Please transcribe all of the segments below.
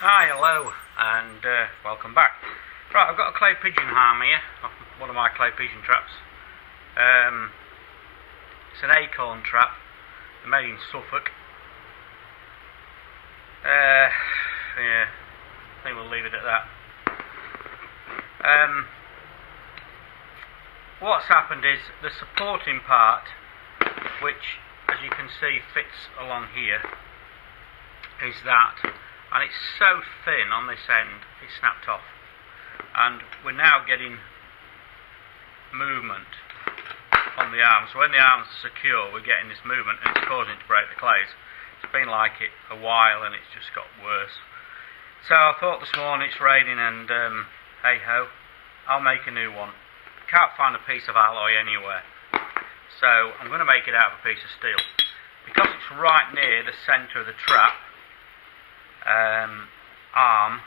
Hi, hello, and welcome back. Right, I've got a clay pigeon harm here, one of my clay pigeon traps. It's an acorn trap, made in Suffolk. Yeah, I think we'll leave it at that. What's happened is the supporting part, which, as you can see, fits along here, is that. And it's so thin on this end, it's snapped off. And we're now getting movement on the arms. So when the arms are secure, we're getting this movement, and it's causing it to break the clays. It's been like it a while, and it's just got worse. So I thought this morning it's raining, and hey ho, I'll make a new one. Can't find a piece of alloy anywhere, so I'm going to make it out of a piece of steel. Because it's right near the centre of the trap arm,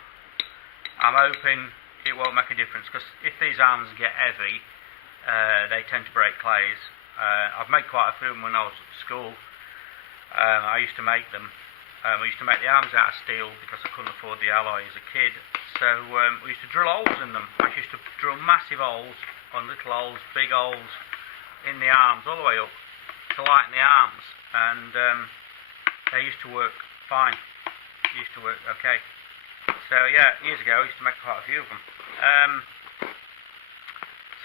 I'm hoping it won't make a difference, because if these arms get heavy, they tend to break clays. I've made quite a few of them when I was at school. I used to make them. I used to make the arms out of steel because I couldn't afford the alloy as a kid, so we used to drill holes in them. I used to drill massive holes on little holes, big holes in the arms, all the way up to lighten the arms, and they used to work fine. Used to work okay. So yeah, years ago I used to make quite a few of them.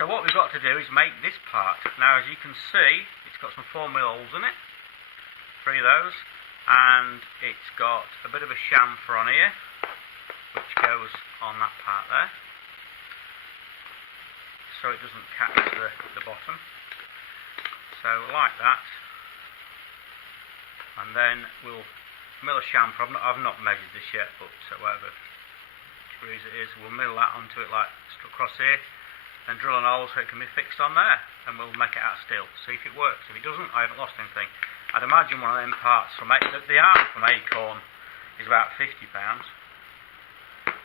So what we've got to do is make this part. Now, as you can see, it's got some 4mm holes in it, 3 of those, and it's got a bit of a chamfer on here, which goes on that part there, so it doesn't catch the bottom. So like that, and then we'll mill a chamfer. I've not measured this yet, but whatever degrees it is, we'll mill that onto it like across here, then drill an hole so it can be fixed on there, and we'll make it out of steel. See if it works. If it doesn't, I haven't lost anything. I'd imagine one of them parts from the arm from acorn is about £50.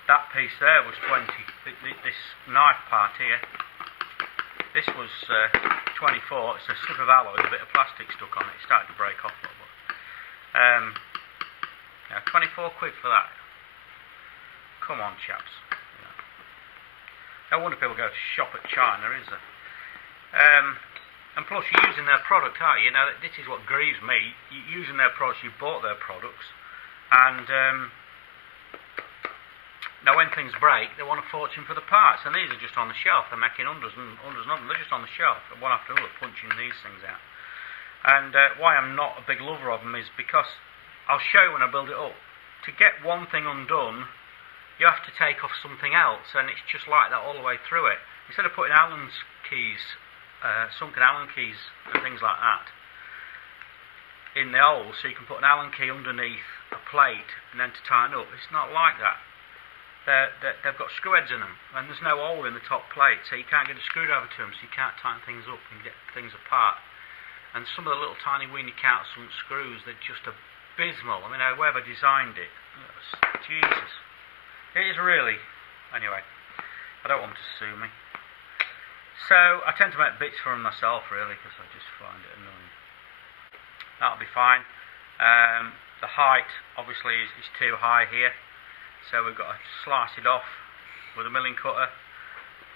That piece there was 20. This knife part here, this was 24. It's a slip of alloy with a bit of plastic stuck on it. It started to break off a little bit. 24 quid for that. Come on, chaps. No wonder people go to shop at China, is there? And plus, you're using their product, aren't you? Now, this is what grieves me. You're using their products, you bought their products, and now when things break, they want a fortune for the parts, and these are just on the shelf. They're making hundreds and hundreds and hundreds. They're just on the shelf, one after another, punching these things out. And why I'm not a big lover of them is because I'll show you when I build it up. To get one thing undone, you have to take off something else, and it's just like that all the way through it. Instead of putting Allen keys, sunken Allen keys and things like that in the hole, so you can put an Allen key underneath a plate and then to tighten up, it's not like that. They've got screw heads in them, and there's no hole in the top plate, so you can't get a screwdriver to them, so you can't tighten things up and get things apart. And some of the little tiny weeny countersunk screws, they're just abysmal. I mean, whoever designed it, Jesus, it is really. Anyway, I don't want them to sue me. So I tend to make bits for them myself, really, because I just find it annoying. That'll be fine. The height, obviously, is too high here, so we've got to slice it off with a milling cutter,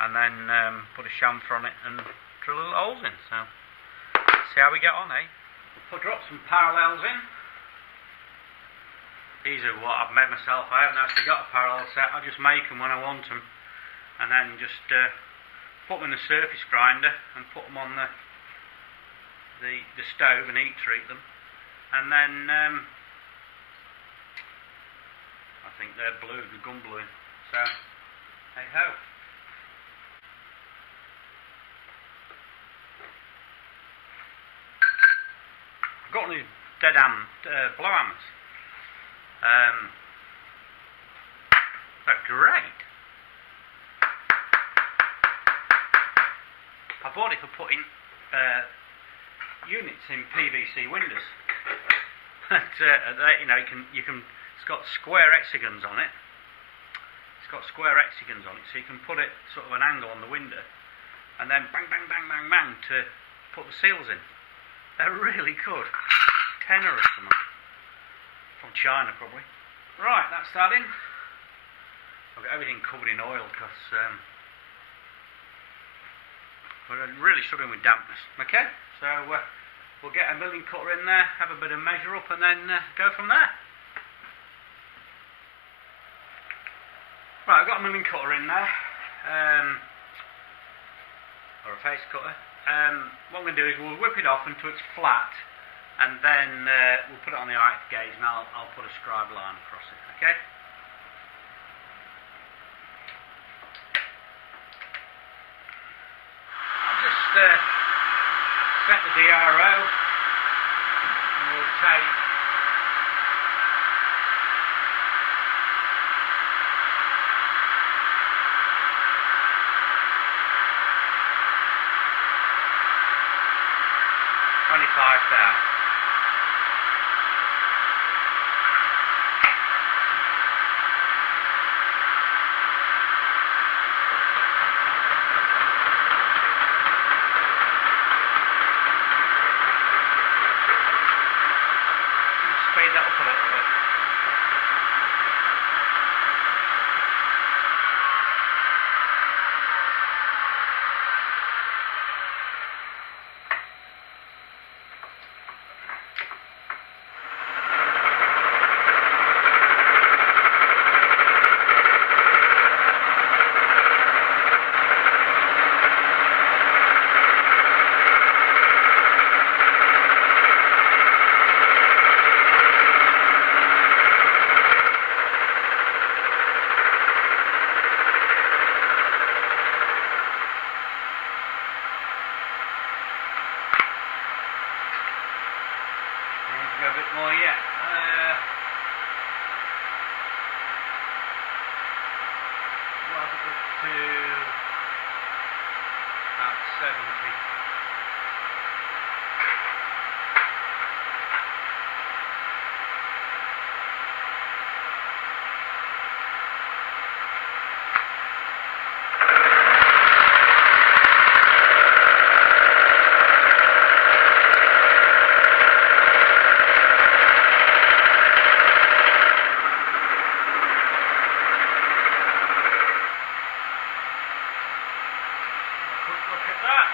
and then put a chamfer on it and drill little holes in. So see how we get on, eh? I'll drop some parallels in. These are what I've made myself. I haven't actually got a parallel set. I just make them when I want them, and then just put them in the surface grinder and put them on the stove and heat treat them, and then I think they're blue, the gun blue. So hey ho. I've got these dead blow hammers. They're great. I bought it for putting units in PVC windows. You can. It's got square hexagons on it. So you can put it sort of an angle on the window, and then bang, bang, bang, bang, bang to put the seals in. They're really good. Tenner or something. From China, probably. Right, that's that in. I've got everything covered in oil because we're really struggling with dampness. Okay, so we'll get a milling cutter in there, have a bit of measure up, and then go from there. Right, I've got a milling cutter in there, or a face cutter. What I'm going to do is we'll whip it off until it's flat, and then we'll put it on the height gauge, and I'll put a scribe line across it. Okay. I'll just set the DRO, and we'll take 25,000. Speed that up a little bit. Go a bit more yet. Well, up to about 70. Look at that.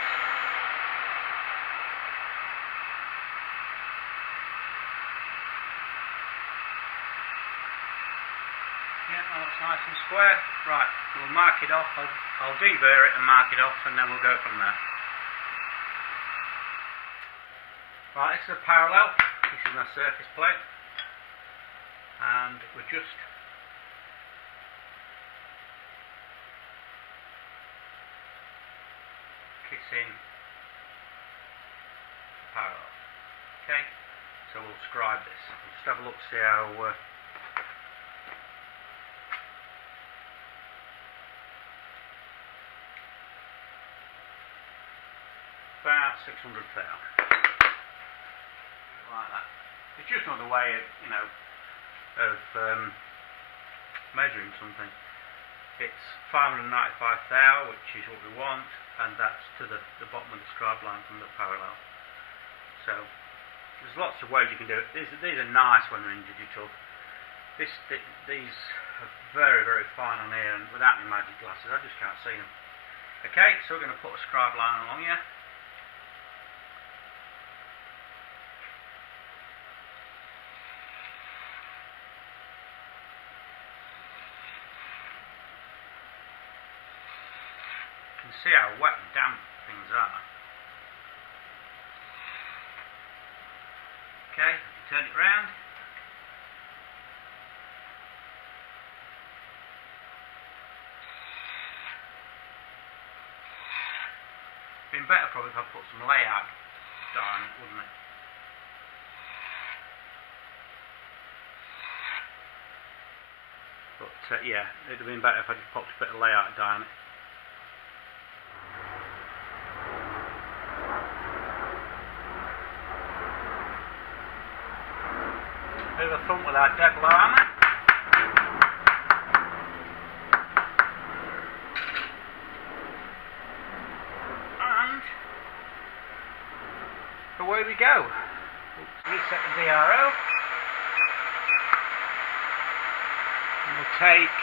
Yeah, that looks nice and square. Right, we'll mark it off. I'll deburr it and mark it off, and then we'll go from there. Right, this is a parallel. This is my surface plate, and we're just kissing parallel. Okay, so we'll scribe this. We'll just have a look, see how about 600,000, like that. It's just another way of, of measuring something. It's 595 thou, which is what we want, and that's to the bottom of the scribe line from the parallel. So there's lots of ways you can do it. These are nice when they're in digital. These are very, very fine on here, and without my magic glasses I just can't see them. Okay, so we're going to put a scribe line along here. You can see how wet and damp things are. Okay, turn it round. Been better probably if I put some layout dye on it, wouldn't it? But yeah, it'd have been better if I just popped a bit of layout dye on it. To the front with our Devil armour. And away we go. Reset the DRO. And we'll take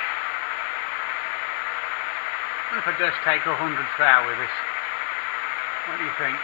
What if I just take 100 thou with this? What do you think?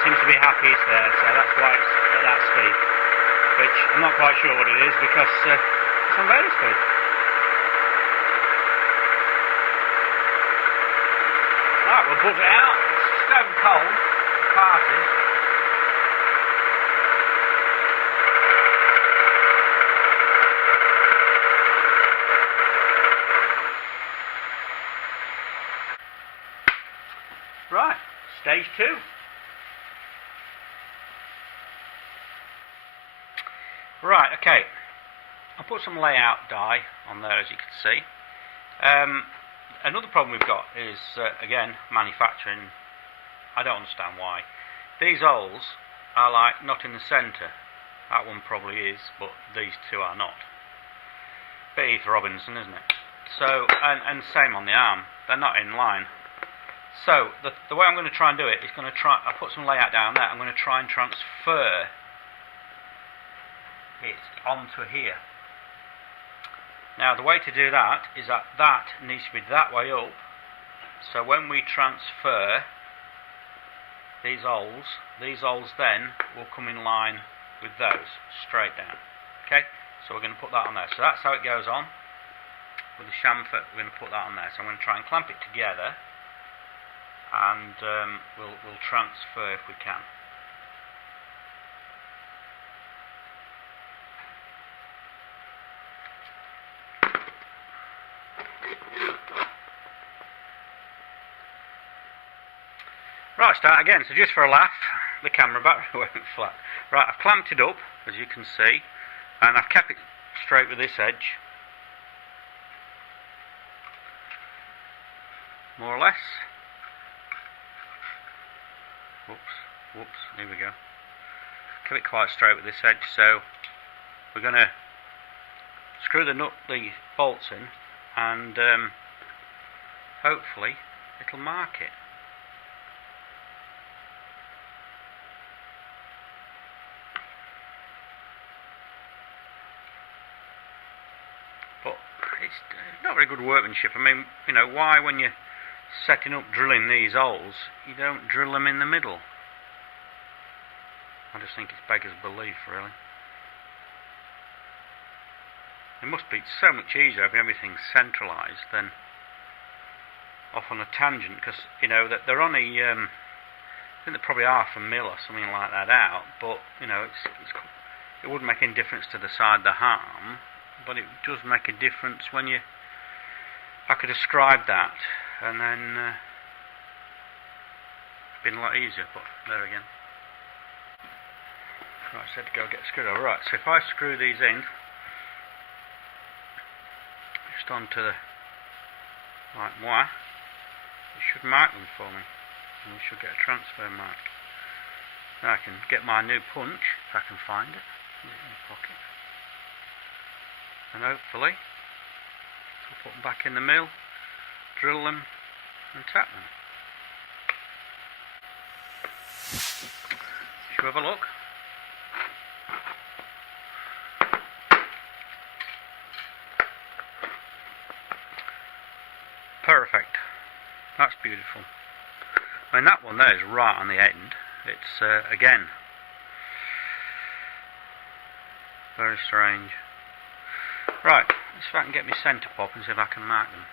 Seems to be happiest there, so that's why it's at that speed, which I'm not quite sure what it is because it's on very speed. Right, we'll buzz it out. It's stone cold, the party. Right, stage 2. Right, okay, I'll put some layout dye on there as you can see. Another problem we've got is, again, manufacturing. I don't understand why. These holes are like not in the centre. That one probably is, but these two are not. Bit Heath Robinson, isn't it? So, and same on the arm, they're not in line. So, the way I'm going to try and do it is I'll put some layout down there, I'm going to try and transfer it onto here. Now the way to do that is that needs to be that way up, so when we transfer these holes then will come in line with those, straight down. Okay, so we're going to put that on there. So that's how it goes on with the chamfer. We're going to put that on there. So I'm going to try and clamp it together, and we'll transfer if we can. Right, start again. So just for a laugh, the camera battery went flat. Right, I've clamped it up, as you can see, and I've kept it straight with this edge, more or less. Whoops, here we go. Keep it quite straight with this edge, so we're going to screw the bolts in, and hopefully it'll mark it. But it's not very good workmanship. I mean, you know, why when you're setting up drilling these holes, you don't drill them in the middle? I just think it's beggars belief, really. It must be so much easier having everything centralised than off on a tangent, because, you know, that they're only, I think they're probably half a mil or something like that out, but, you know, it wouldn't make any difference to the side of the harm, but it does make a difference when you, I could ascribe that, and then it's been a lot easier, but there again. Right, I said to go get screwed over. Right, so if I screw these in, just onto the, like moi, it should mark them for me, and we should get a transfer mark. Now I can get my new punch, if I can find it, put it in the pocket, and hopefully I'll put them back in the mill, drill them and tap them. Should we have a look? Perfect. That's beautiful. I mean, that one there is right on the end. It's, again, very strange. Right, let's see if I can get my centre pop and see if I can mark them.